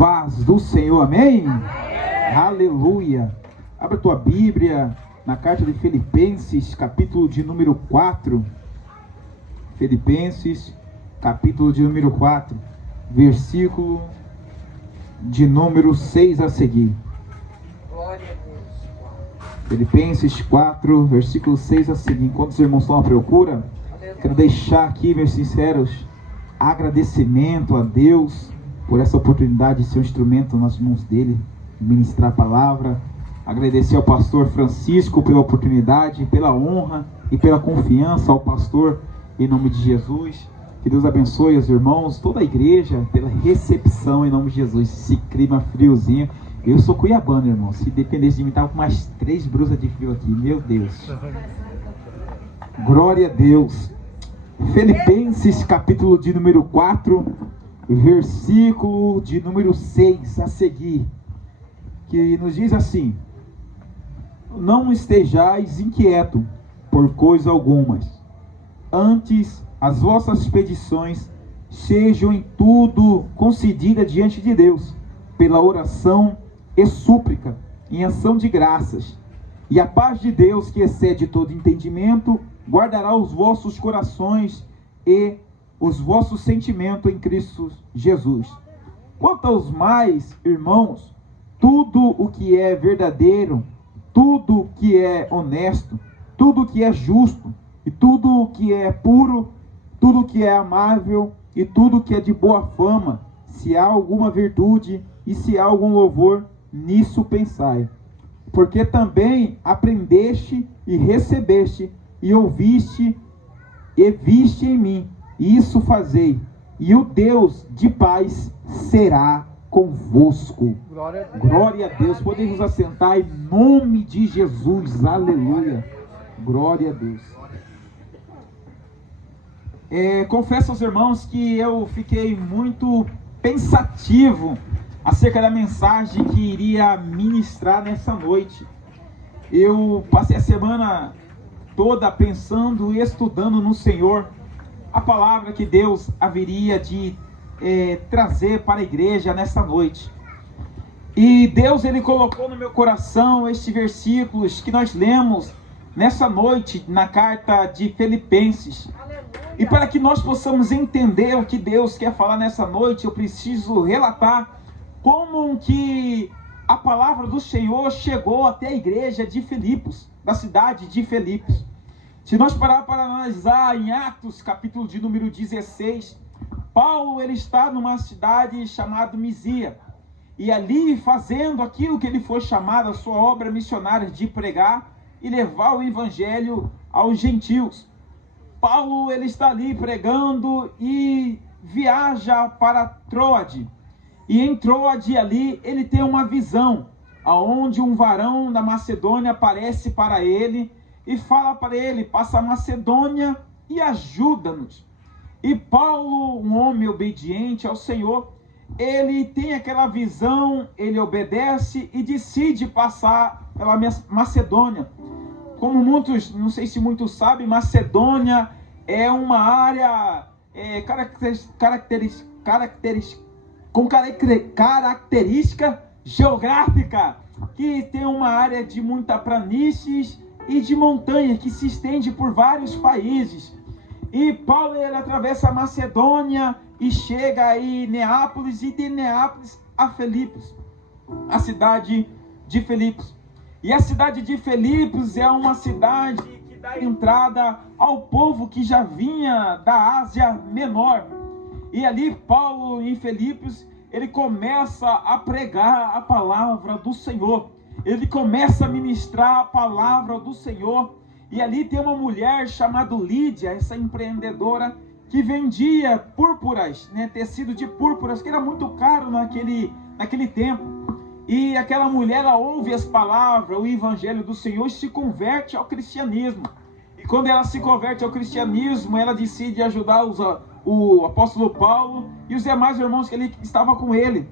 paz do Senhor, amém? Aleluia. Abra tua Bíblia na carta de Filipenses, capítulo de número 4. Filipenses, capítulo de número 4, versículo de número 6 a seguir. Glória a Deus. Filipenses 4, versículo 6 a seguir. Enquanto os irmãos estão à procura, quero deixar aqui, meus sinceros agradecimento a Deus por essa oportunidade de ser um instrumento nas mãos dele, ministrar a palavra. Agradecer ao pastor Francisco pela oportunidade, pela honra e pela confiança ao pastor, em nome de Jesus. Que Deus abençoe os irmãos, toda a igreja, pela recepção em nome de Jesus. Esse clima friozinho. Eu sou cuiabano, irmão. Se dependesse de mim, estava com mais 3 brusas de frio aqui. Meu Deus. Glória a Deus. Filipenses, capítulo de número 4, versículo de número 6 a seguir, que nos diz assim: não estejais inquietos por coisa algumas, antes as vossas petições sejam em tudo concedidas diante de Deus, pela oração e súplica, em ação de graças. E a paz de Deus, que excede todo entendimento, guardará os vossos corações e os vossos sentimentos em Cristo Jesus. Quanto aos mais, irmãos, tudo o que é verdadeiro, tudo o que é honesto, tudo o que é justo, e tudo o que é puro, tudo o que é amável, e tudo o que é de boa fama, se há alguma virtude e se há algum louvor, nisso pensai. Porque também aprendeste e recebeste e ouviste e viste em mim, e isso fazei, e o Deus de paz será convosco. Glória a Deus. Podemos assentar em nome de Jesus. Aleluia. Glória a Deus. Confesso aos irmãos que eu fiquei muito pensativo acerca da mensagem que iria ministrar nessa noite. Eu passei a semana toda pensando e estudando no Senhor a palavra que Deus haveria de trazer para a igreja nessa noite. E Deus, ele colocou no meu coração estes versículos que nós lemos nessa noite na carta de Filipenses. E para que nós possamos entender o que Deus quer falar nessa noite, eu preciso relatar como que a palavra do Senhor chegou até a igreja de Filipos, da cidade de Filipos. Se nós parar para analisar em Atos, capítulo de número 16, Paulo, ele está numa cidade chamada Misia, e ali fazendo aquilo que ele foi chamado, a sua obra missionária de pregar e levar o evangelho aos gentios. Paulo, ele está ali pregando e viaja para Troade. E em Troade ali, ele tem uma visão, aonde um varão da Macedônia aparece para ele e fala para ele: passa a Macedônia e ajuda-nos. E Paulo, um homem obediente ao Senhor, ele tem aquela visão, ele obedece e decide passar pela Macedônia. Como muitos, não sei se muitos sabem, Macedônia é uma área com característica geográfica, que tem uma área de muita planícies e de montanha, que se estende por vários países. E Paulo, ele atravessa a Macedônia e chega aí em Neápolis, e de Neápolis a Filipos, a cidade de Filipos. E a cidade de Filipos é uma cidade que dá entrada ao povo que já vinha da Ásia Menor. E ali Paulo, em Filipos, ele começa a pregar a palavra do Senhor. Ele começa a ministrar a palavra do Senhor. E ali tem uma mulher chamada Lídia, essa empreendedora, que vendia púrpuras, tecido de púrpuras, que era muito caro naquele tempo. E aquela mulher, ela ouve as palavras, o evangelho do Senhor, e se converte ao cristianismo. E quando ela se converte ao cristianismo, ela decide ajudar o apóstolo Paulo e os demais irmãos que ele estava com ele.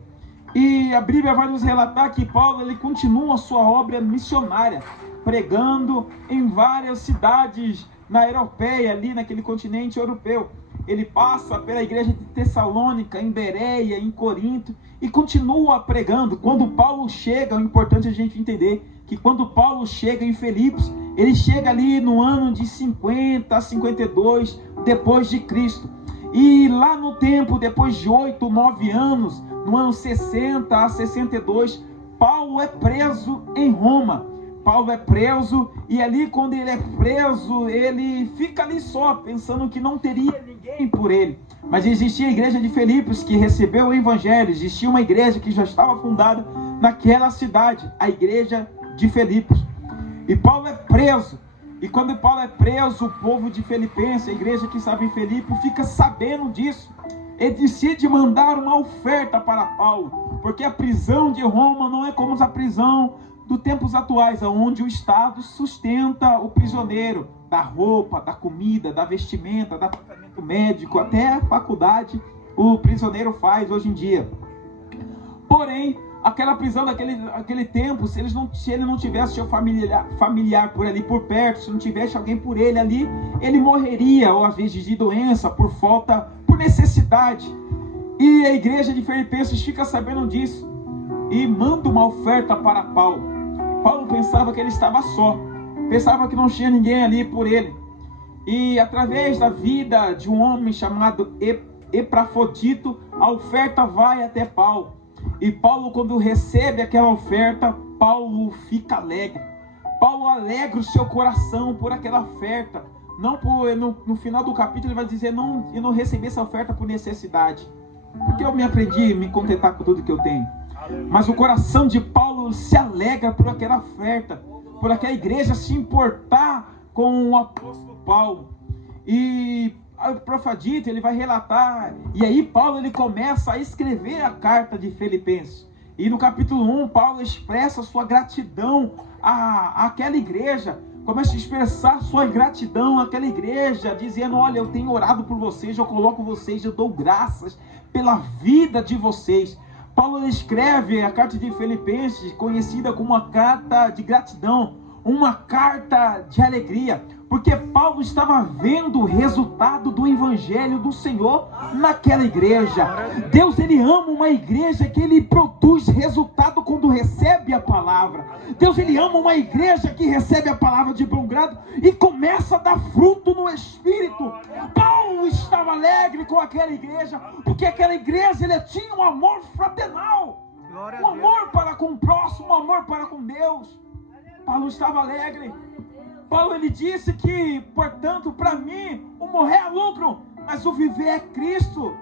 E a Bíblia vai nos relatar que Paulo, ele continua a sua obra missionária, pregando em várias cidades na Europeia, ali naquele continente europeu. Ele passa pela igreja de Tessalônica, em Bereia, em Corinto, e continua pregando. Quando Paulo chega, é importante a gente entender que quando Paulo chega em Filipos, ele chega ali no ano de 50 a 52 depois de Cristo. E lá no tempo, depois de 8, 9 anos, no ano 60 a 62, Paulo é preso em Roma. Paulo é preso, e ali quando ele é preso, ele fica ali só, pensando que não teria ninguém por ele. Mas existia a igreja de Filipos que recebeu o evangelho, existia uma igreja que já estava fundada naquela cidade, a igreja de Filipos. E Paulo é preso, e quando Paulo é preso, o povo de Filipenses, a igreja que estava em Filipe, fica sabendo disso. Ele decide mandar uma oferta para Paulo, porque a prisão de Roma não é como a prisão dos tempos atuais, onde o Estado sustenta o prisioneiro, da roupa, da comida, da vestimenta, do tratamento médico, até a faculdade o prisioneiro faz hoje em dia. Porém, aquela prisão daquele tempo, se ele não tivesse seu familiar por ali por perto, se não tivesse alguém por ele ali, ele morreria, ou às vezes de doença, por necessidade. E a igreja de Filipenses fica sabendo disso e manda uma oferta para Paulo. Paulo pensava que ele estava só, pensava que não tinha ninguém ali por ele. E através da vida de um homem chamado Epafrodito, a oferta vai até Paulo. E Paulo, quando recebe aquela oferta, Paulo fica alegre. Paulo alegra o seu coração por aquela oferta. No final do capítulo ele vai dizer, eu não recebi essa oferta por necessidade, porque eu me aprendi a me contentar com tudo que eu tenho. Mas o coração de Paulo se alegra por aquela oferta, por aquela igreja se importar com o apóstolo Paulo. E o Epafrodito, ele vai relatar, e aí Paulo ele começa a escrever a carta de Filipenses. E no capítulo 1, Paulo expressa sua gratidão àquela igreja, começa a expressar sua gratidão àquela igreja, dizendo, olha, eu tenho orado por vocês, eu coloco vocês, eu dou graças pela vida de vocês. Paulo escreve a carta de Filipenses, conhecida como uma carta de gratidão, uma carta de alegria, porque Paulo estava vendo o resultado do evangelho do Senhor naquela igreja. Deus, ele ama uma igreja que ele produz resultado quando recebe a palavra. Deus, ele ama uma igreja que recebe a palavra de bom grado e começa a dar fruto no Espírito. Paulo estava alegre com aquela igreja, porque aquela igreja ele tinha um amor fraternal, um amor para com o próximo, um amor para com Deus. Paulo estava alegre. Paulo ele disse que, portanto, para mim, o morrer é lucro, mas o viver é Cristo.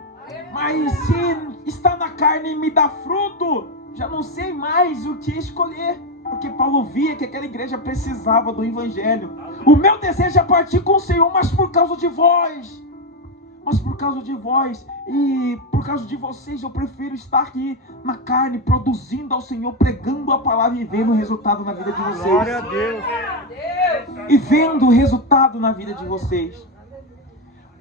Mas se está na carne e me dá fruto, já não sei mais o que escolher, porque Paulo via que aquela igreja precisava do evangelho. O meu desejo é partir com o Senhor, mas por causa de vós. Mas por causa de vós e por causa de vocês, eu prefiro estar aqui na carne, produzindo ao Senhor, pregando a palavra e vendo o resultado na vida de vocês. Glória a Deus. E vendo o resultado na vida de vocês.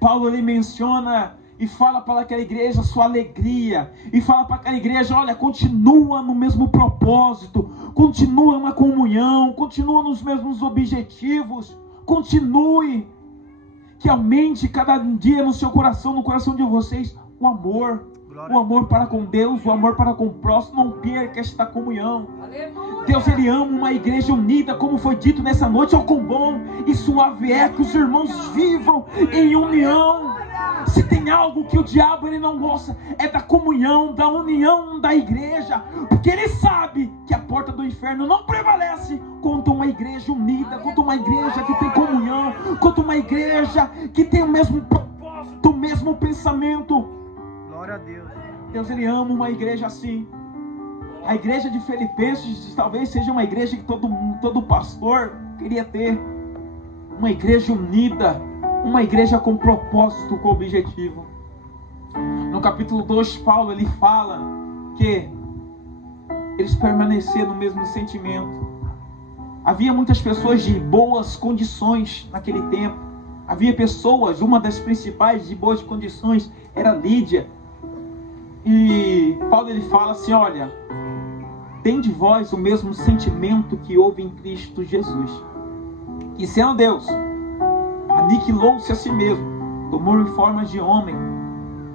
Paulo ele menciona e fala para aquela igreja sua alegria, e fala para aquela igreja, olha, continua no mesmo propósito, continua na comunhão, continua nos mesmos objetivos, continue, que aumente cada dia no seu coração, no coração de vocês, o amor para com Deus, o amor para com o próximo. Não perca esta comunhão. Aleluia. Deus ele ama uma igreja unida, como foi dito nessa noite. Oh, quão bom e suave é que os irmãos vivam em união. Se tem algo que o diabo ele não gosta, é da comunhão, da união da igreja, porque ele sabe que a porta do inferno não prevalece contra uma igreja unida, contra uma igreja que tem comunhão, contra uma igreja que tem o mesmo propósito, o mesmo pensamento. Glória a Deus. Deus ele ama uma igreja assim. A igreja de Filipenses talvez seja uma igreja que todo pastor queria ter, uma igreja unida, uma igreja com propósito, com objetivo. No capítulo 2, Paulo ele fala que eles permaneceram no mesmo sentimento. Havia muitas pessoas de boas condições naquele tempo. Havia pessoas, uma das principais de boas condições era Lídia. E Paulo ele fala assim, olha, tem de vós o mesmo sentimento que houve em Cristo Jesus, que sendo Deus, aniquilou-se a si mesmo, tomou em forma de homem.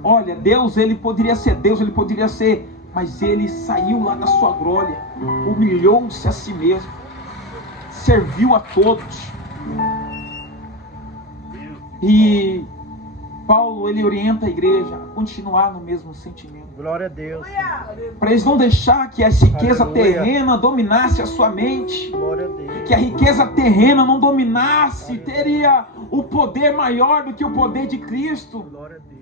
Olha, Deus ele poderia ser Deus, ele poderia ser mas ele saiu lá da sua glória, humilhou-se a si mesmo, serviu a todos. E Paulo, ele orienta a igreja a continuar no mesmo sentimento. Glória a Deus. Para eles não deixar que a riqueza Aleluia. terrena dominasse a sua mente. Glória a Deus. Que a riqueza terrena não dominasse, teria o poder maior do que o poder de Cristo. Glória a Deus.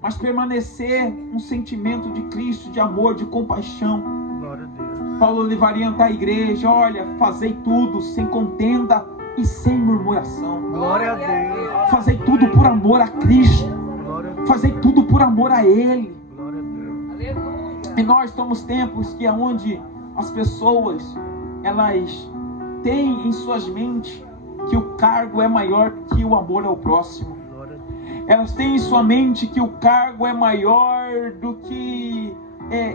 Mas permanecer um sentimento de Cristo, de amor, de compaixão. Glória a Deus. Paulo levaria a igreja: olha, fazei tudo sem contenda e sem murmuração. Glória a Deus. Fazei tudo por amor a Cristo. Glória a Deus. Fazei tudo por amor a Ele. Glória a Deus. Aleluia. E nós estamos tempos que é onde as pessoas, elas têm em suas mentes que o cargo é maior que o amor ao próximo. Glória a Deus. Elas têm em sua mente que o cargo é maior do que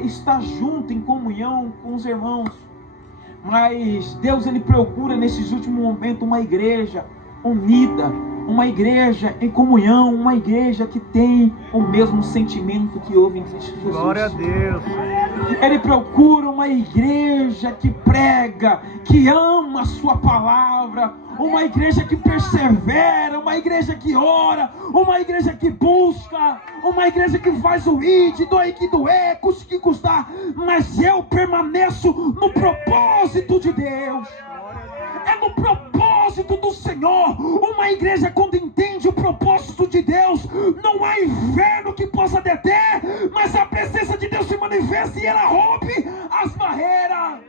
estar junto em comunhão com os irmãos. Mas Deus, ele procura nesses últimos momentos uma igreja unida, uma igreja em comunhão, uma igreja que tem o mesmo sentimento que houve em Cristo Jesus. Glória a Deus. Ele procura uma igreja que prega, que ama a sua palavra, uma igreja que persevera, uma igreja que ora, uma igreja que busca, uma igreja que faz o id, doe que doer, custe que custar, mas eu permaneço no propósito de Deus. É no propósito do Senhor. Uma igreja, quando entende o propósito de Deus, não há inverno que possa deter, mas a presença de Deus se manifesta e ela rompe as barreiras.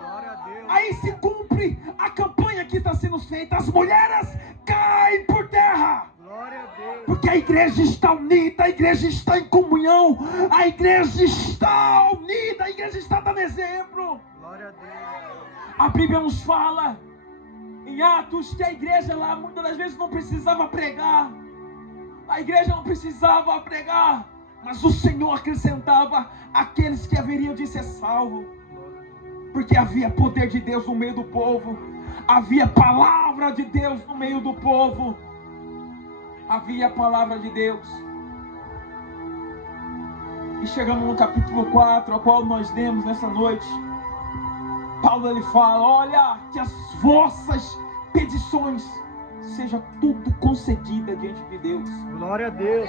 Glória a Deus. Aí se cumpre a campanha que está sendo feita. As mulheres caem por terra, Glória a Deus. porque a igreja está unida, a igreja está em comunhão, a igreja está unida, a igreja está dando exemplo. Glória a Deus. A Bíblia nos fala em Atos que a igreja lá muitas das vezes não precisava pregar. A igreja não precisava pregar, mas o Senhor acrescentava aqueles que haveriam de ser salvos. Porque havia poder de Deus no meio do povo. Havia palavra de Deus no meio do povo. Havia a palavra de Deus. E chegando no capítulo 4, a qual nós lemos nessa noite, Paulo, ele fala: olha, que as vossas petições seja tudo concedida diante de Deus. Glória a Deus.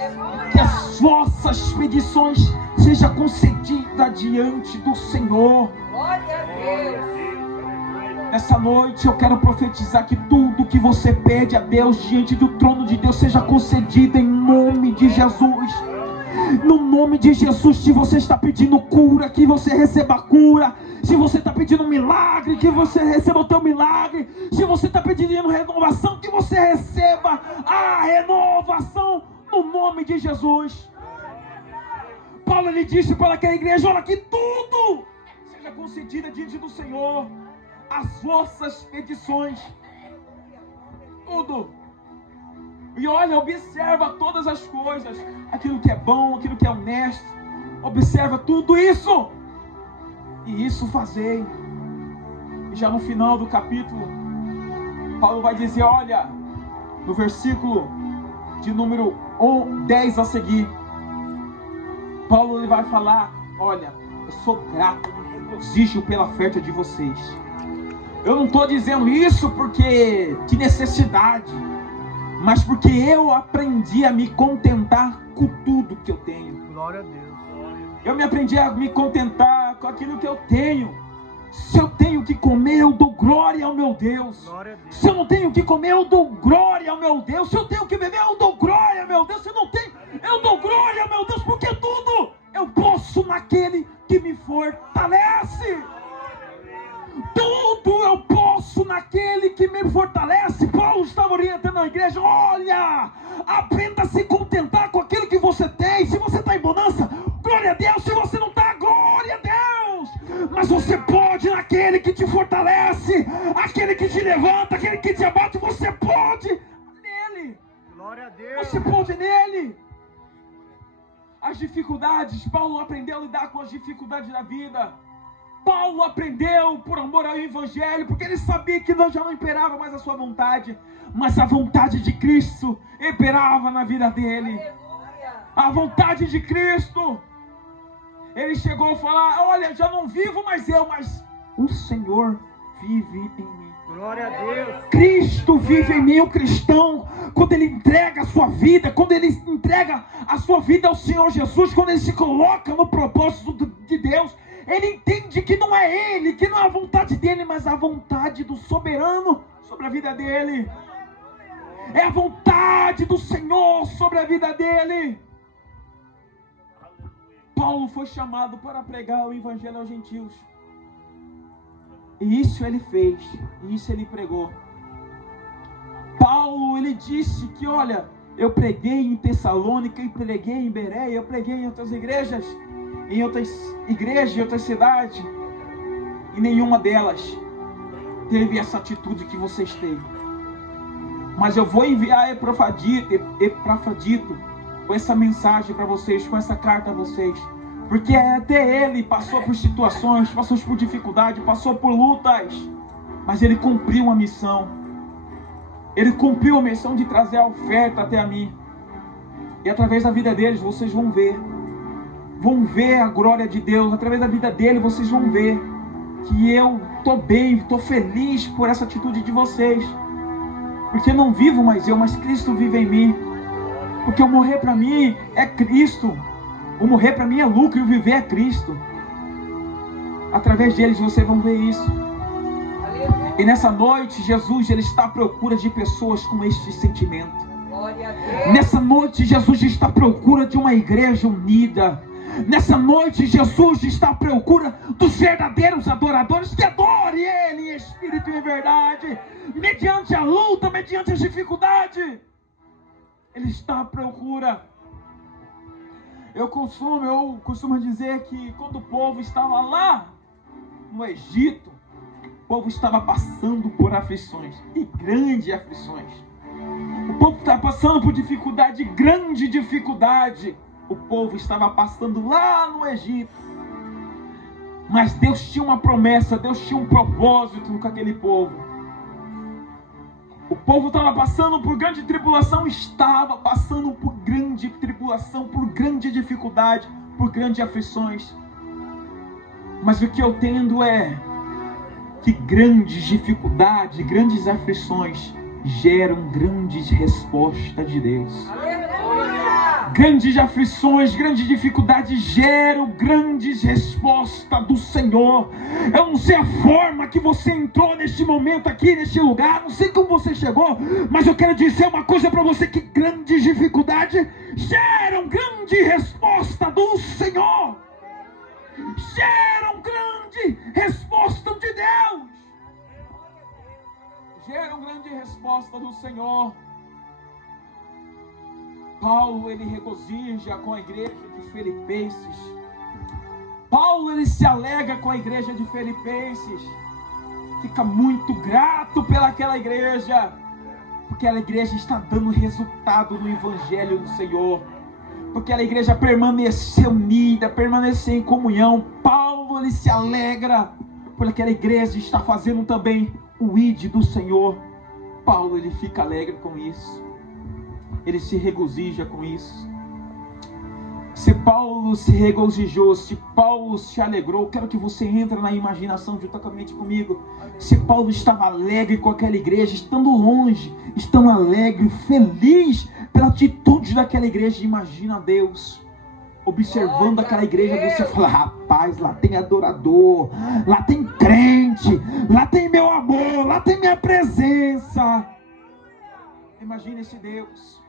Que as vossas petições seja concedida diante do Senhor. Glória a Deus. Nessa noite eu quero profetizar que tudo que você pede a Deus diante do trono de Deus seja concedido em nome de Jesus. No nome de Jesus. Se você está pedindo cura, que você receba a cura. Se você está pedindo um milagre, que você receba o teu milagre. Se você está pedindo renovação, que você receba a renovação no nome de Jesus. Paulo, ele disse para aquela igreja: olha, que tudo seja concedido diante do Senhor, as vossas petições, tudo. E olha, observa todas as coisas, aquilo que é bom, aquilo que é honesto, observa tudo isso, e isso fazei. E já no final do capítulo, Paulo vai dizer, olha, no versículo de número 10 a seguir, Paulo, ele vai falar: olha, eu sou grato, exijo pela oferta de vocês. Eu não estou dizendo isso porque de necessidade, mas porque eu aprendi a me contentar com tudo que eu tenho. Glória a Deus. Eu me aprendi a me contentar com aquilo que eu tenho. Se eu tenho que comer, eu dou glória ao meu Deus. Glória a Deus. Se eu não tenho que comer, eu dou glória ao meu Deus. Se eu tenho que beber, eu dou glória ao meu Deus. Se eu não tenho, eu dou glória ao meu Deus, porque tudo eu posso naquele que me fortalece. Tudo eu posso naquele que me fortalece. Paulo estava orientando a igreja: olha, aprenda a se contentar com aquilo que você tem. Se você está em bonança, glória a Deus. Se você não está, glória a Deus. Mas você pode naquele que te fortalece, aquele que te levanta, aquele que te abate. Você pode nele. Glória a Deus. Você pode nele. As dificuldades, Paulo aprendeu a lidar com as dificuldades da vida. Paulo aprendeu por amor ao Evangelho, porque ele sabia que já não imperava mais a sua vontade, mas a vontade de Cristo imperava na vida dele. Aleluia. A vontade de Cristo. Ele chegou a falar: olha, já não vivo mais eu, mas o Senhor vive em mim. Glória a Deus. Cristo vive em mim. O cristão, quando ele entrega a sua vida, quando ele entrega a sua vida ao Senhor Jesus, quando ele se coloca no propósito de Deus, ele entende que não é ele, que não é a vontade dele, mas a vontade do soberano sobre a vida dele. É a vontade do Senhor sobre a vida dele. Paulo foi chamado para pregar o evangelho aos gentios. E isso ele fez, e isso ele pregou. Paulo, ele disse que, olha, eu preguei em Tessalônica, e preguei em Bereia, eu preguei em outras igrejas, em outras cidades, e nenhuma delas teve essa atitude que vocês têm. Mas eu vou enviar Epafrodito com essa mensagem para vocês, com essa carta a vocês, porque até ele passou por situações, passou por dificuldade, passou por lutas, mas ele cumpriu a missão. Ele cumpriu a missão de trazer a oferta até a mim. E através da vida deles vocês vão ver a glória de Deus. Através da vida dele vocês vão ver que eu estou bem, estou feliz por essa atitude de vocês. Porque não vivo mais eu, mas Cristo vive em mim. Porque o morrer para mim é Cristo. O morrer para mim é lucro e o viver é Cristo. Através deles vocês vão ver isso. E nessa noite Jesus, ele está à procura de pessoas com este sentimento. Nessa noite Jesus está à procura de uma igreja unida. Nessa noite Jesus está à procura dos verdadeiros adoradores que adorem Ele em espírito e em verdade, mediante a luta, mediante a dificuldade. Ele está à procura. Eu costumo dizer que quando o povo estava lá no Egito, o povo estava passando por aflições, e grandes aflições. O povo estava passando por dificuldade, grande dificuldade. O povo estava passando lá no Egito. Mas Deus tinha uma promessa, Deus tinha um propósito com aquele povo. O povo estava passando por grande tribulação, estava passando por grande tribulação, por grande dificuldade, por grandes aflições. Mas o que eu entendo é que grandes dificuldades, grandes aflições geram grandes respostas de Deus. Grandes aflições, grandes dificuldades geram grandes respostas do Senhor. Eu não sei a forma que você entrou neste momento aqui, neste lugar, não sei como você chegou, mas eu quero dizer uma coisa para você, que grandes dificuldades geram grande resposta do Senhor. Geram grande resposta de Deus. Geram grande resposta do Senhor. Paulo, ele regozija com a igreja de Filipenses. Paulo, ele se alegra com a igreja de Filipenses. Fica muito grato pelaquela igreja, porque aquela igreja está dando resultado no evangelho do Senhor. Porque aquela igreja permaneceu unida, permaneceu em comunhão. Paulo, ele se alegra por aquela igreja está fazendo também o ID do Senhor. Paulo, ele fica alegre com isso. Ele se regozija com isso. Se Paulo se regozijou, se Paulo se alegrou, quero que você entre na imaginação juntamente comigo. Se Paulo estava alegre com aquela igreja, estando longe, estando alegre, feliz pela atitude daquela igreja, imagina Deus observando aquela igreja. Você fala: rapaz, lá tem adorador, lá tem crente, lá tem meu amor, lá tem minha presença. Imagina esse Deus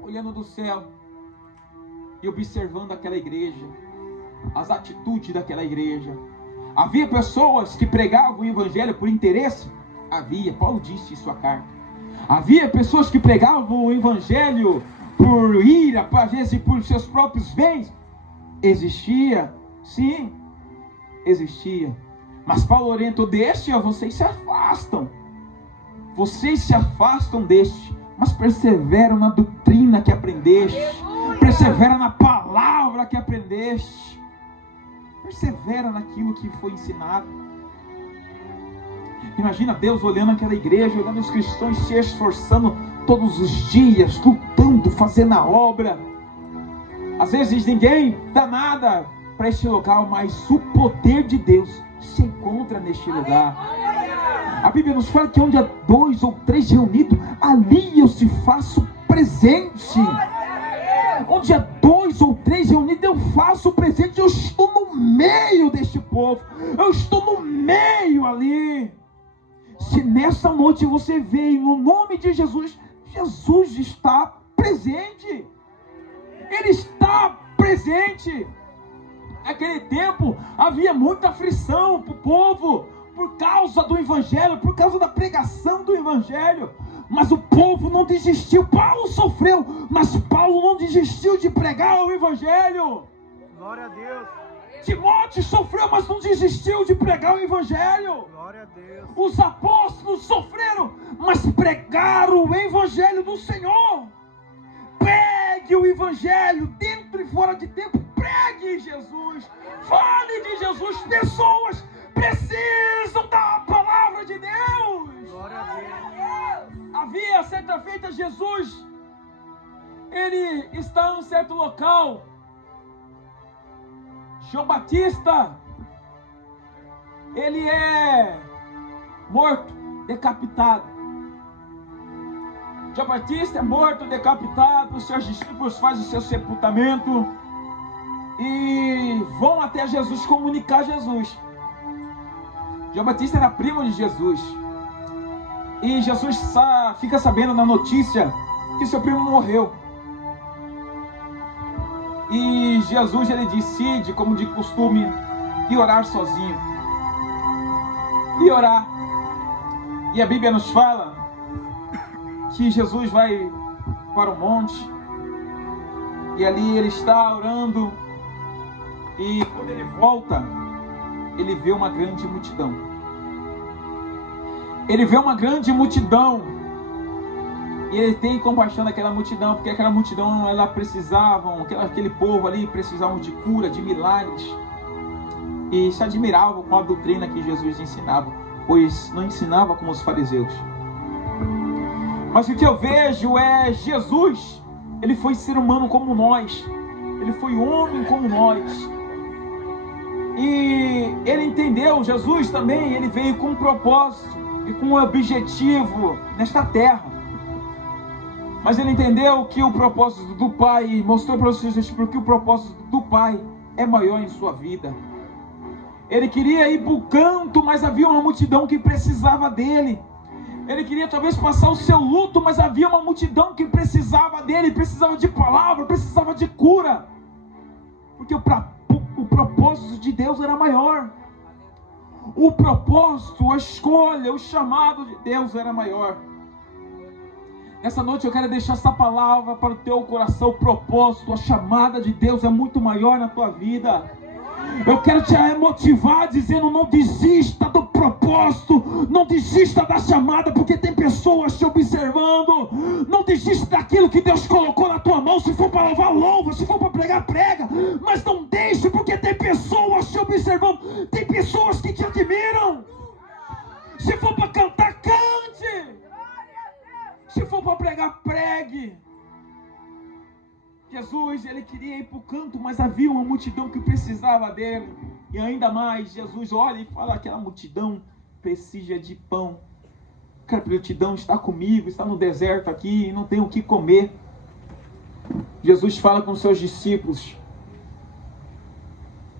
olhando do céu e observando aquela igreja, as atitudes daquela igreja. Havia pessoas que pregavam o evangelho por interesse? Havia, Paulo disse em sua carta. Havia pessoas que pregavam o evangelho por ira, às vezes por seus próprios bens? Existia, sim, existia. Mas Paulo orientou: deste, vocês se afastam. Vocês se afastam deste, mas perseveram na doutrina que aprendeste. Persevera na palavra que aprendeste. Persevera naquilo que foi ensinado. Imagina Deus olhando aquela igreja, olhando os cristãos se esforçando todos os dias, lutando, fazendo a obra. Às vezes ninguém dá nada, para este lugar, mas o poder de Deus se encontra neste lugar. A Bíblia nos fala que onde há 2 ou 3 reunidos, ali eu se faço presente. Onde há 2 ou 3 reunidos, eu faço presente. Eu estou no meio deste povo. Eu estou no meio ali. Se nessa noite você veio no nome de Jesus, Jesus está presente. Ele está presente. Naquele tempo havia muita aflição para o povo, por causa do Evangelho, por causa da pregação do Evangelho. Mas o povo não desistiu. Paulo sofreu, mas Paulo não desistiu de pregar o Evangelho. Glória a Deus. Timóteo sofreu, mas não desistiu de pregar o Evangelho. Glória a Deus. Os apóstolos sofreram, mas pregaram o Evangelho do Senhor. Pregue o Evangelho dentro e fora de tempo. Pregue Jesus. Fale de Jesus. Pessoas precisam da palavra de Deus. Glória a Deus. Havia certa feita Jesus, ele está em um certo local. João Batista, ele é morto, decapitado. João Batista é morto, decapitado. Os seus discípulos fazem o seu sepultamento e vão até Jesus comunicar Jesus. João Batista era primo de Jesus. E Jesus fica sabendo na notícia que seu primo morreu. E Jesus, ele decide, como de costume, ir orar sozinho. E orar. E a Bíblia nos fala que Jesus vai para o monte. E ali ele está orando. E quando ele volta, ele vê uma grande multidão. Ele vê uma grande multidão. E ele tem compaixão daquela multidão, porque aquela multidão, ela precisavam, aquele povo ali precisavam de cura, de milagres. E se admiravam com a doutrina que Jesus ensinava, pois não ensinava como os fariseus. Mas o que eu vejo é Jesus, ele foi ser humano como nós. Ele foi homem como nós. E ele entendeu, Jesus também, ele veio com um propósito e com um objetivo nesta terra. Mas ele entendeu que o propósito do Pai, mostrou para os seus discípulos que o propósito do Pai é maior em sua vida. Ele queria ir para o canto, mas havia uma multidão que precisava dele. Ele queria talvez passar o seu luto, mas havia uma multidão que precisava dele, precisava de palavra, precisava de cura. Porque o propósito de Deus era maior. O propósito, a escolha, o chamado de Deus era maior. Nessa noite eu quero deixar essa palavra para o teu coração. O propósito, a chamada de Deus é muito maior na tua vida. Eu quero te motivar dizendo: não desista do propósito, não desista da chamada, porque tem pessoas te observando. Não desista daquilo que Deus colocou na tua mão. Se for para louvar, louva, se for para pregar, prega, mas não deixe, porque tem pessoas te observando, tem pessoas que te admiram. Se for para cantar, cante. Se for para pregar, pregue. Jesus, ele queria ir para o canto, mas havia uma multidão que precisava dele. E ainda mais, Jesus olha e fala: aquela multidão precisa de pão. Aquela multidão está comigo, está no deserto aqui e não tem o que comer. Jesus fala com os seus discípulos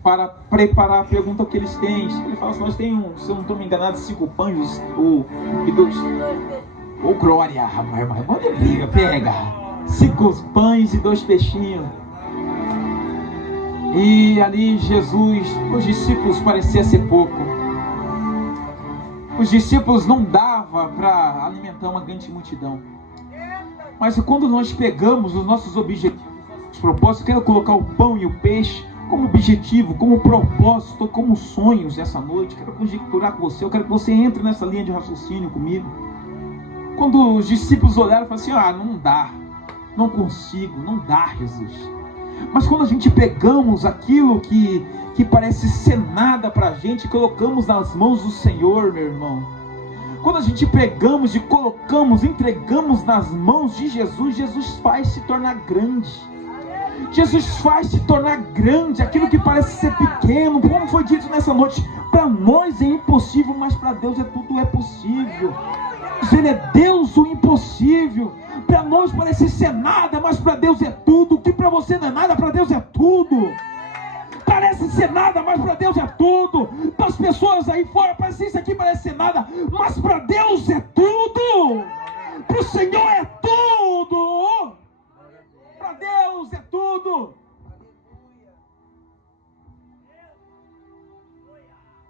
para preparar, pergunta o que eles têm. Ele fala assim: nós temos, se eu não estou me enganado, 5 pães e 2. Ô glória, rapaz, manda briga, pega 5 pães e 2 peixinhos. E ali Jesus, os discípulos parecia ser pouco. Os discípulos não dava para alimentar uma grande multidão. Mas quando nós pegamos os nossos objetivos, os propósitos, eu quero colocar o pão e o peixe como objetivo, como propósito, como sonhos essa noite. Quero conjecturar com você, eu quero que você entre nessa linha de raciocínio comigo. Quando os discípulos olharam e falaram assim: não dá, não consigo, não dá, Jesus. Mas quando a gente pegamos aquilo que parece ser nada para a gente, colocamos nas mãos do Senhor, meu irmão. Quando a gente pegamos e colocamos, entregamos nas mãos de Jesus, Jesus faz se tornar grande. Jesus faz se tornar grande aquilo que parece ser pequeno. Como foi dito nessa noite, para nós é impossível, mas para Deus tudo é possível. Ele é Deus o impossível. Para nós parece ser nada, mas para Deus é tudo. O que para você não é nada, para Deus é tudo. Parece ser nada, mas para Deus é tudo. Para as pessoas aí fora, parece isso aqui parece ser nada, mas para Deus é tudo. Para o Senhor é tudo. Para Deus é tudo.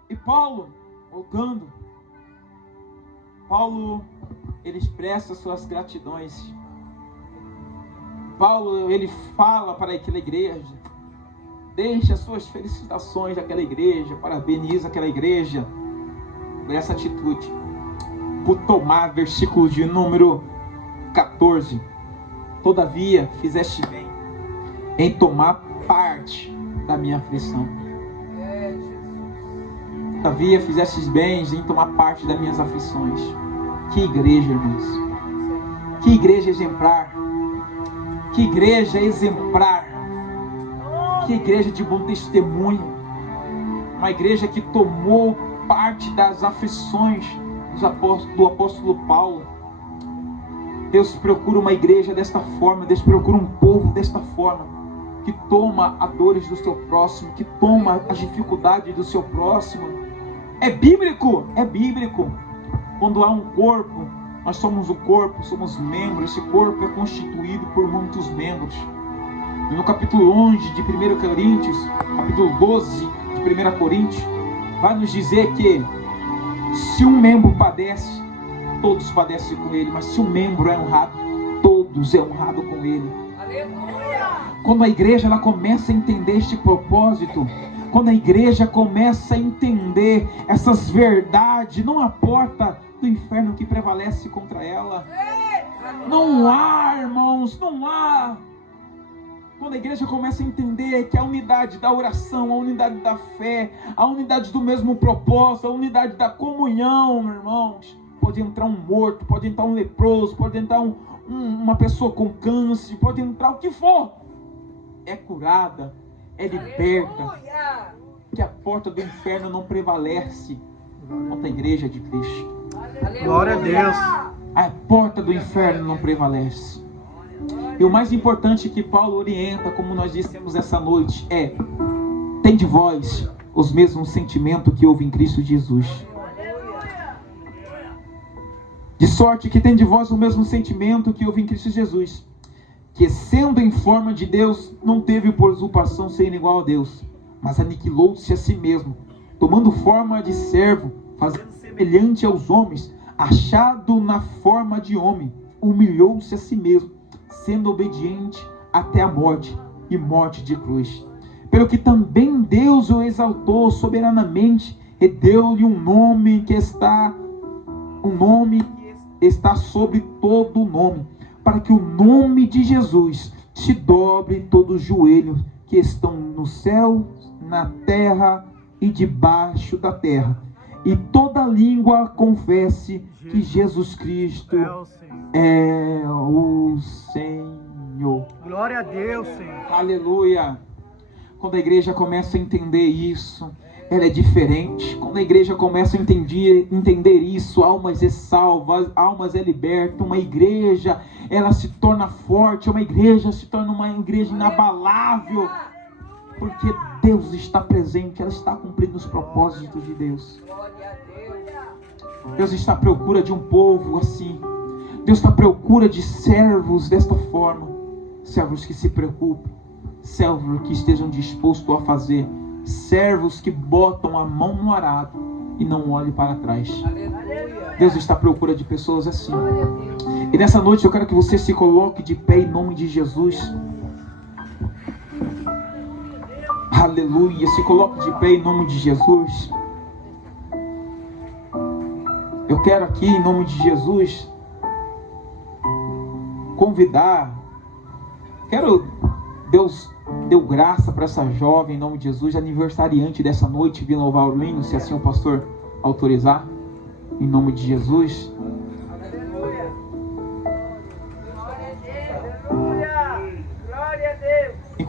E Paulo, voltando, Paulo, ele expressa suas gratidões. Paulo, ele fala para aquela igreja, deixa as suas felicitações àquela igreja, parabeniza aquela igreja por essa atitude, por tomar, versículo de número 14, todavia fizeste bem em tomar parte da minha aflição. Todavia fizeste bem em tomar parte das minhas aflições. Que igreja, irmãos. Que igreja exemplar. Que igreja exemplar. Que igreja de bom testemunho. Uma igreja que tomou parte das aflições do apóstolo Paulo. Deus procura uma igreja desta forma. Deus procura um povo desta forma, que toma as dores do seu próximo, que toma as dificuldades do seu próximo. É bíblico, é bíblico. Quando há um corpo, nós somos o corpo, somos membros. Esse corpo é constituído por muitos membros. E no capítulo 11 de 1 Coríntios, capítulo 12 de 1 Coríntios, vai nos dizer que se um membro padece, todos padecem com ele. Mas se um membro é honrado, todos é honrado com ele. Aleluia! Quando a igreja ela começa a entender este propósito, quando a igreja começa a entender essas verdades, não há porta do inferno que prevalece contra ela. Não há, irmãos, não há. Quando a igreja começa a entender que a unidade da oração, a unidade da fé, a unidade do mesmo propósito, a unidade da comunhão, irmãos, pode entrar um morto, pode entrar um leproso, pode entrar uma pessoa com câncer, pode entrar o que for, é curada, é liberta. Aleluia! Que a porta do inferno não prevalece contra a igreja de Cristo. Glória a Deus. A porta do inferno não prevalece. E o mais importante que Paulo orienta, como nós dissemos essa noite, é: tende vós os mesmos sentimentos que houve em Cristo Jesus. De sorte que tende vós o mesmo sentimento que houve em Cristo Jesus, que sendo em forma de Deus, não teve por usurpação ser igual a Deus, mas aniquilou-se a si mesmo, tomando forma de servo, fazendo semelhante aos homens, achado na forma de homem, humilhou-se a si mesmo, sendo obediente até a morte, e morte de cruz. Pelo que também Deus o exaltou soberanamente, e deu-lhe um nome que está sobre todo nome, para que o nome de Jesus se dobre todos os joelhos que estão no céu, na terra e debaixo da terra, e toda língua confesse que Jesus Cristo é o Senhor. Glória a Deus, Senhor. Aleluia. Quando a igreja começa a entender isso, ela é diferente. Quando a igreja começa a entender isso, almas é salva, almas é liberta. Uma igreja, ela se torna forte. Uma igreja se torna uma igreja inabalável, porque Deus está presente. Ela está cumprindo os propósitos de Deus. Deus está à procura de um povo assim. Deus está à procura de servos desta forma. Servos que se preocupem, servos que estejam dispostos a fazer, servos que botam a mão no arado e não olhem para trás. Deus está à procura de pessoas assim. E nessa noite eu quero que você se coloque de pé em nome de Jesus. Aleluia. Se coloque de pé em nome de Jesus. Eu quero aqui em nome de Jesus convidar. Deus deu graça para essa jovem em nome de Jesus, aniversariante dessa noite, vir louvar o Lino, se assim o pastor autorizar, em nome de Jesus.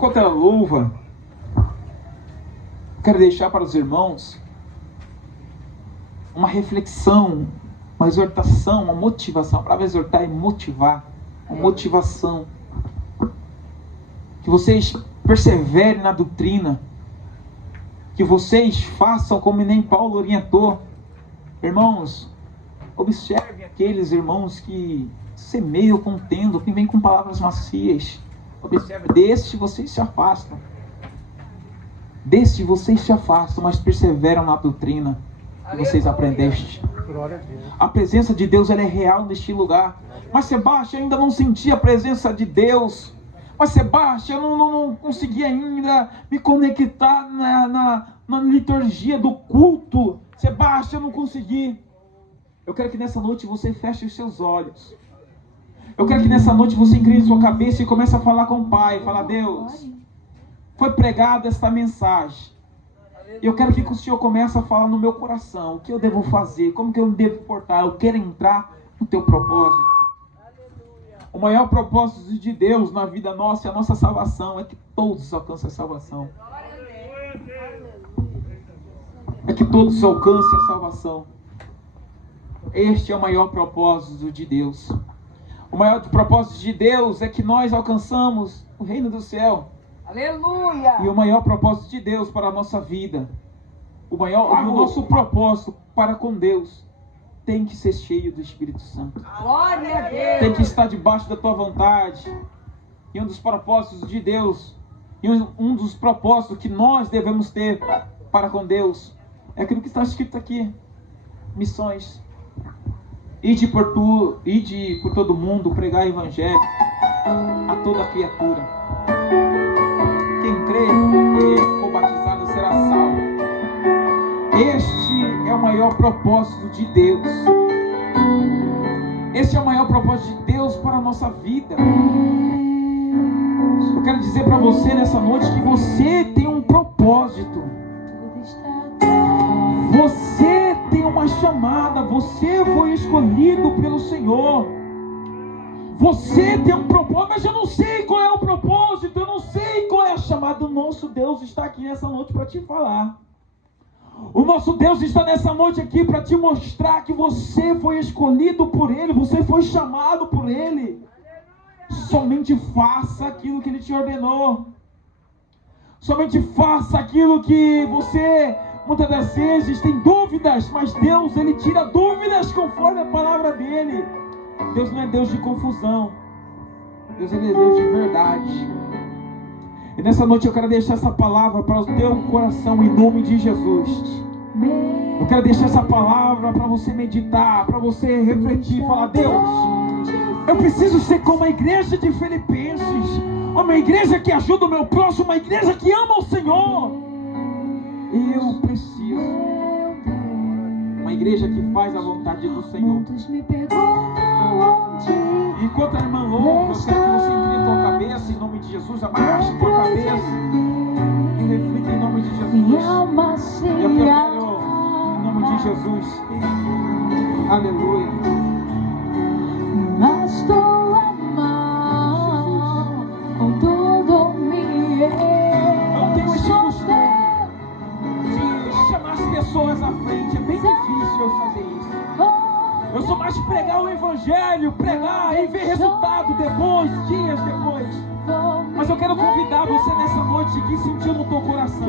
enquanto ela louva, quero deixar para os irmãos uma reflexão, uma exortação, uma motivação. A palavra exortar e motivar, uma motivação. Que vocês perseverem na doutrina, que vocês façam como nem Paulo orientou. Irmãos, observe aqueles irmãos que semeiam contendo, que vêm com palavras macias. Observe, destes vocês se afastam. Destes vocês se afastam, mas perseveram na doutrina que vocês aprendeste. Glória a Deus. A presença de Deus, ela é real neste lugar. Mas Sebastião ainda não sentia a presença de Deus. Mas Sebastião, eu não consegui ainda me conectar na liturgia do culto. Sebastião, eu não consegui. Eu quero que nessa noite você feche os seus olhos. Eu quero que nessa noite você incline sua cabeça e comece a falar com o Pai. Fala: Deus, foi pregada esta mensagem. Eu quero que o Senhor comece a falar no meu coração. O que eu devo fazer? Como que eu me devo portar? Eu quero entrar no teu propósito. O maior propósito de Deus na vida nossa e a nossa salvação é que todos alcancem a salvação. É que todos alcancem a salvação. Este é o maior propósito de Deus. O maior propósito de Deus é que nós alcançamos o reino do céu. Aleluia! E o maior propósito de Deus para a nossa vida, o nosso propósito para com Deus, tem que ser cheio do Espírito Santo. Glória a Deus! Tem que estar debaixo da tua vontade. E um dos propósitos de Deus, e um dos propósitos que nós devemos ter para com Deus, é aquilo que está escrito aqui: missões. Ide por todo mundo, pregar o evangelho a toda criatura. Quem crê e for batizado será salvo. Este é o maior propósito de Deus. Este é o maior propósito de Deus para a nossa vida. Eu quero dizer para você nessa noite que você tem um propósito. Você tem uma chamada. Você foi escolhido pelo Senhor. Você tem um propósito, mas eu não sei qual é o propósito, eu não sei qual é a chamada. O nosso Deus está aqui nessa noite para te falar. O nosso Deus está nessa noite aqui para te mostrar que você foi escolhido por Ele, você foi chamado por Ele. Somente faça aquilo que Ele te ordenou. Somente faça aquilo que você, muitas das vezes, tem dúvidas, mas Deus, Ele tira dúvidas conforme a palavra dEle. Deus não é Deus de confusão. Deus, Ele é Deus de verdade. E nessa noite eu quero deixar essa palavra para o teu coração em nome de Jesus. Eu quero deixar essa palavra para você meditar, para você refletir, falar: Deus, eu preciso ser como a igreja de Filipenses, uma igreja que ajuda o meu próximo, uma igreja que ama o Senhor. Eu preciso uma igreja que faz a vontade do Senhor. Enquanto a irmã louva, eu quero que você incline tua cabeça em nome de Jesus, abaixe tua cabeça e reflita em nome de Jesus. Eu quero em nome de Jesus. Aleluia. Mas tu amar com todo me Eu tenho esse costume de chamar as pessoas à frente. É bem difícil eu fazer isso. Eu sou mais de pregar o evangelho, pregar e ver resultado depois, dias depois. Mas eu quero convidar você nessa noite que sentiu no teu coração.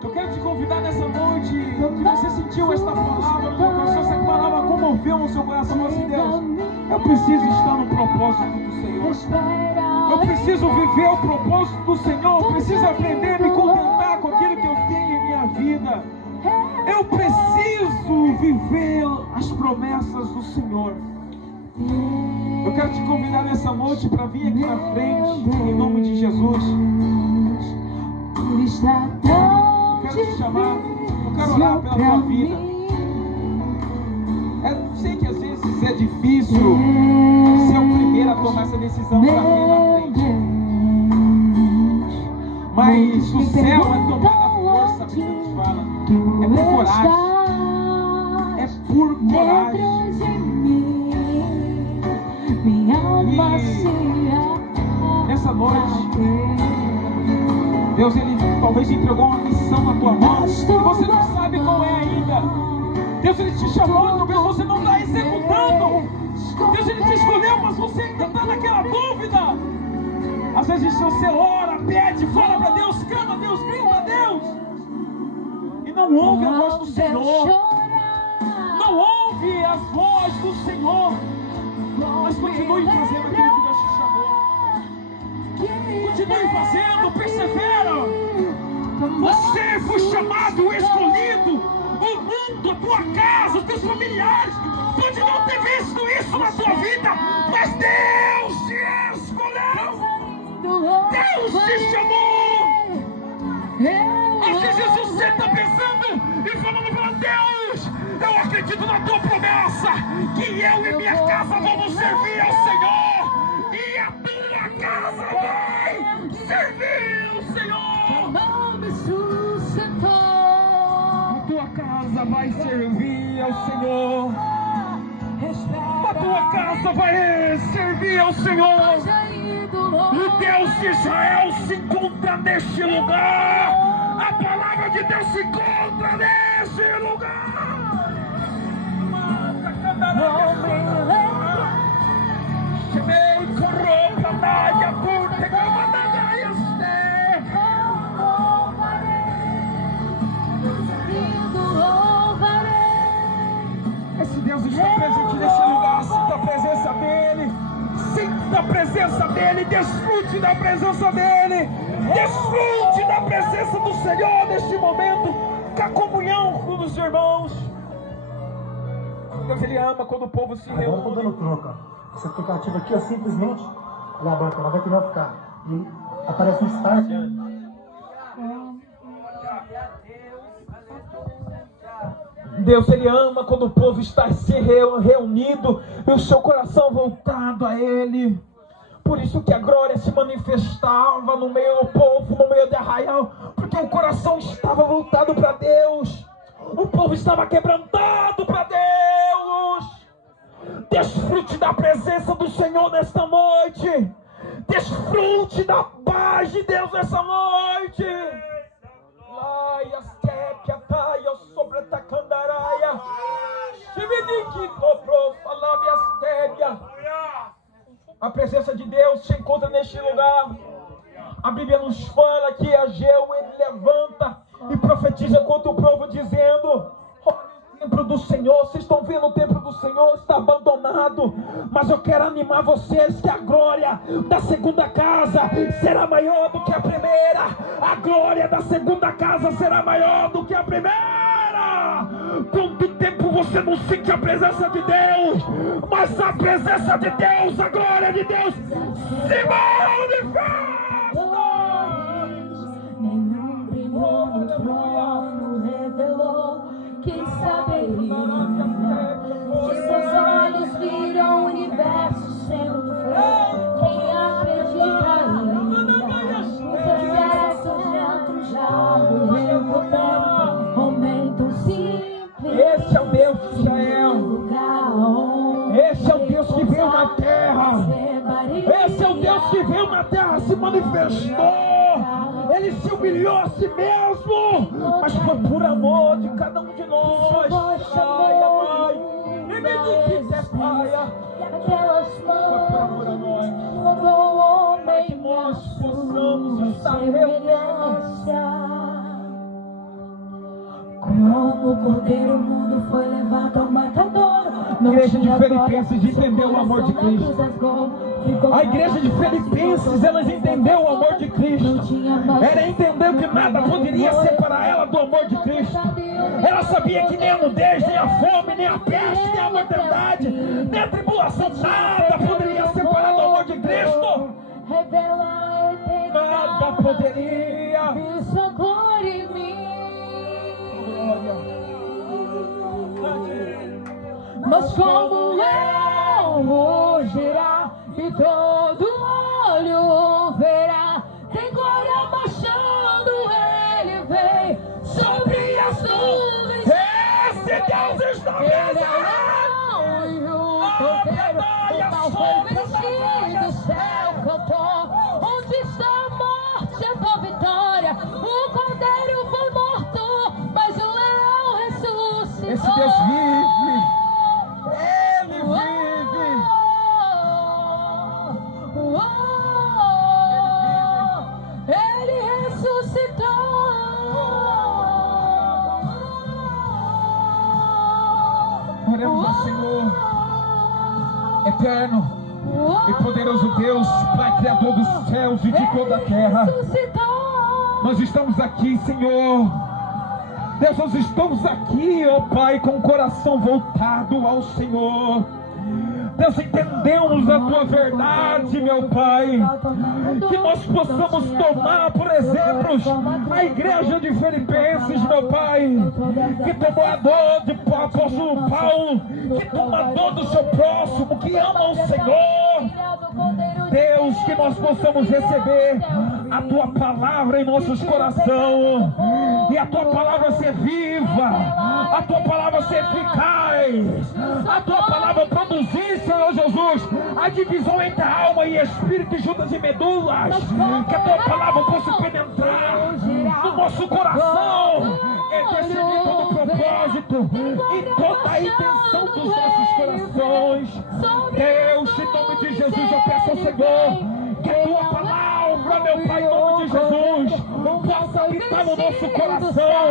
Eu quero te convidar nessa noite que você sentiu esta palavra no teu coração, essa palavra comoveu no seu coração, assim: Deus, eu preciso estar no propósito do Senhor. Eu preciso viver o propósito do Senhor. Eu preciso aprender a me contentar com aquilo que eu tenho em minha vida. Eu preciso viver as promessas do Senhor. Eu quero te convidar nessa noite para vir aqui na frente, em nome de Jesus. Eu quero te chamar, eu quero orar pela tua vida. Eu sei que às vezes é difícil ser o primeiro a tomar essa decisão para vir na frente. Mas o céu é tomada força, a Bíblia nos fala. É por coragem. É por coragem. nessa noite. Deus, Ele talvez entregou uma missão na tua mão e você não sabe qual é ainda. Deus, Ele te chamou, talvez você não está executando. Deus, Ele te escolheu, mas você ainda está naquela dúvida. Às vezes você ora, pede, fala para Deus, clama a Deus, grita a Deus, e não ouve a voz do Senhor. Não ouve as vozes do Senhor. Mas continue fazendo aquilo que Deus te chamou. Continue fazendo, persevera. Você foi chamado, escolhido. O mundo, a tua casa, os teus familiares pode não ter visto isso na tua vida, mas Deus te escolheu. Deus te chamou. Às vezes você está pensando e falando para Deus, eu acredito na tua promessa, que eu e minha casa vamos servir ao Senhor, e a tua casa vai servir ao Senhor. A tua casa vai servir ao Senhor. A tua casa vai servir ao Senhor. O Deus de Israel se encontra neste lugar. A palavra de Deus se encontra neste lugar. Esse Deus está presente nesse lugar. Sinta a presença dEle. Sinta a presença dEle. Desfrute da presença dEle. Desfrute da presença do Senhor neste momento, com a comunhão com os irmãos. Deus, Ele ama quando o povo se reúne. Agora eu tô dando troca. Esse aplicativo aqui, ó, simplesmente alavanca, ela vai que não ficar. E aparece um start. Deus, Ele ama quando o povo está se reunido e o seu coração voltado a Ele. Por isso que a glória se manifestava no meio do povo, no meio de Arraial, porque o coração estava voltado para Deus. O povo estava quebrantado para Deus. Desfrute da presença do Senhor nesta noite. Desfrute da paz de Deus nessa noite. A presença de Deus se encontra neste lugar. A Bíblia nos fala que Ageu, ele levanta e profetiza contra o povo dizendo: o templo do Senhor, vocês estão vendo, o templo do Senhor está abandonado, mas eu quero animar vocês que a glória da segunda casa será maior do que a primeira. A glória da segunda casa será maior do que a primeira. Quanto tempo você não sente a presença de Deus, mas a presença de Deus, a glória de Deus se manifesta. Nenhum brilho no trono revelou que saberia. Se seus olhos viram o universo sendo feito, quem acreditaria? Os exércitos dentro já morreu por tempo. Momento simples. Esse é o Deus de Israel. Esse é o Deus que veio na terra. Esse é o Deus que veio na terra, se manifestou. Ele se humilhou a si mesmo, mas foi por amor de cada um de nós. Pai, Pai, e me diz, Pai, Aquelas mãos mandou o homem que nós possamos estar reunidos. Como o cordeiro, o mundo foi levado ao matador. A igreja de Filipenses entendeu o amor de Cristo. A igreja de Filipenses, elas entendeu o amor de Cristo. Ela entendeu que nada poderia separar ela do amor de Cristo. Ela sabia que nem a nudez, nem a fome, nem a peste, nem a mortandade, nem a tribulação, nada poderia separar do amor de Cristo. Nada poderia. Sua glória em mim. Mas como eu vou girar e todo olho verá, tem glória baixando, ele vem sobre as nuvens. Esse Deus está Ele é o leão e o cordeiro, o mal foi vencido, o céu cantou, o Esse Deus vive. Ele vive. Ele ressuscitou. Oremos ao Senhor, eterno e poderoso Deus, Pai Criador dos céus e de toda a terra. Nós estamos aqui, Senhor. Deus, nós estamos aqui, ó Pai, com o coração voltado ao Senhor. Deus, entendemos a Tua verdade, meu Pai. Que nós possamos tomar, por exemplo, a igreja de Filipenses, meu Pai, que tomou a dor de apóstolo Paulo, que toma a dor do seu próximo, que ama o Senhor. Deus, que nós possamos receber a Tua palavra em nossos corações, e a Tua palavra ser viva, a Tua palavra ser eficaz, a Tua palavra produzir, Senhor Jesus, a divisão entre a alma e espírito, juntas e medulas, que a Tua palavra possa penetrar no nosso coração, interceder todo o propósito e toda a intenção dos nossos corações. Deus, em nome de Jesus, eu peço ao Senhor que a Tua palavra, meu Pai, em nome de Jesus, possa habitar no nosso coração,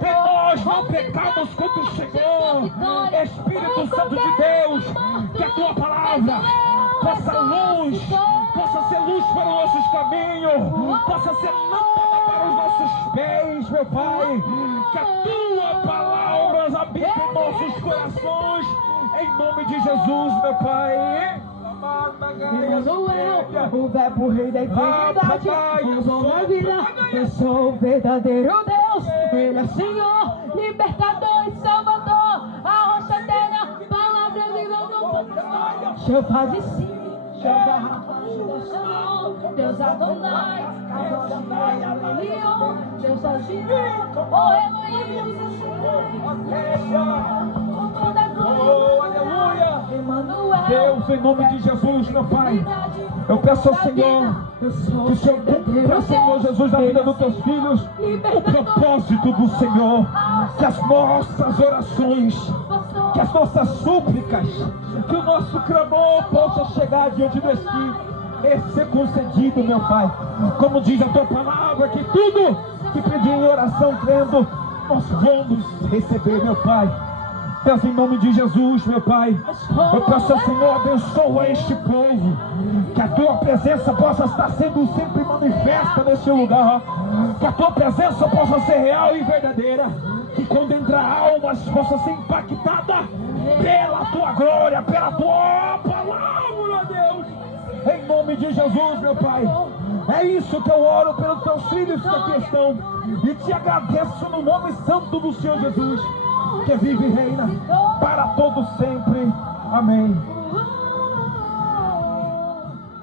e nós não pecamos contra o Senhor. Espírito Santo de Deus, que a Tua palavra possa ser luz para os nossos caminhos, possa ser lâmpada para os nossos pés, meu Pai. Que a Tua palavra habite em nossos corações, em nome de Jesus, meu Pai. Emmanuel, o verbo rei da eternidade, usou minha vida. Eu sou o verdadeiro Deus. Ele é Senhor, libertador e salvador, a rocha eterna, palavra viva do mundo. Jeová de si, Jeová Deus Adonai, Adonai, Elion, Deus Agirá, o Elohim, com toda a glória. Emmanuel, Deus, em nome de Jesus, meu Pai, eu peço ao Senhor que o Senhor cumpra, Senhor Jesus, na vida dos Teus filhos, o propósito do Senhor, que as nossas orações, que as nossas súplicas, que o nosso clamor possa chegar diante de Ti e ser concedido, meu Pai. Como diz a Tua palavra, que tudo que pedir em oração crendo, nós vamos receber, meu Pai. Deus, em nome de Jesus, meu Pai, eu peço ao Senhor, abençoa este povo, que a Tua presença possa estar sendo sempre manifesta neste lugar, que a Tua presença possa ser real e verdadeira, que quando entrar almas possa ser impactada pela Tua glória, pela Tua palavra, Deus, em nome de Jesus, meu Pai. É isso que eu oro pelos Teus filhos que aqui estão, e Te agradeço no nome santo do Senhor Jesus, que vive e reina para todo sempre. Amém.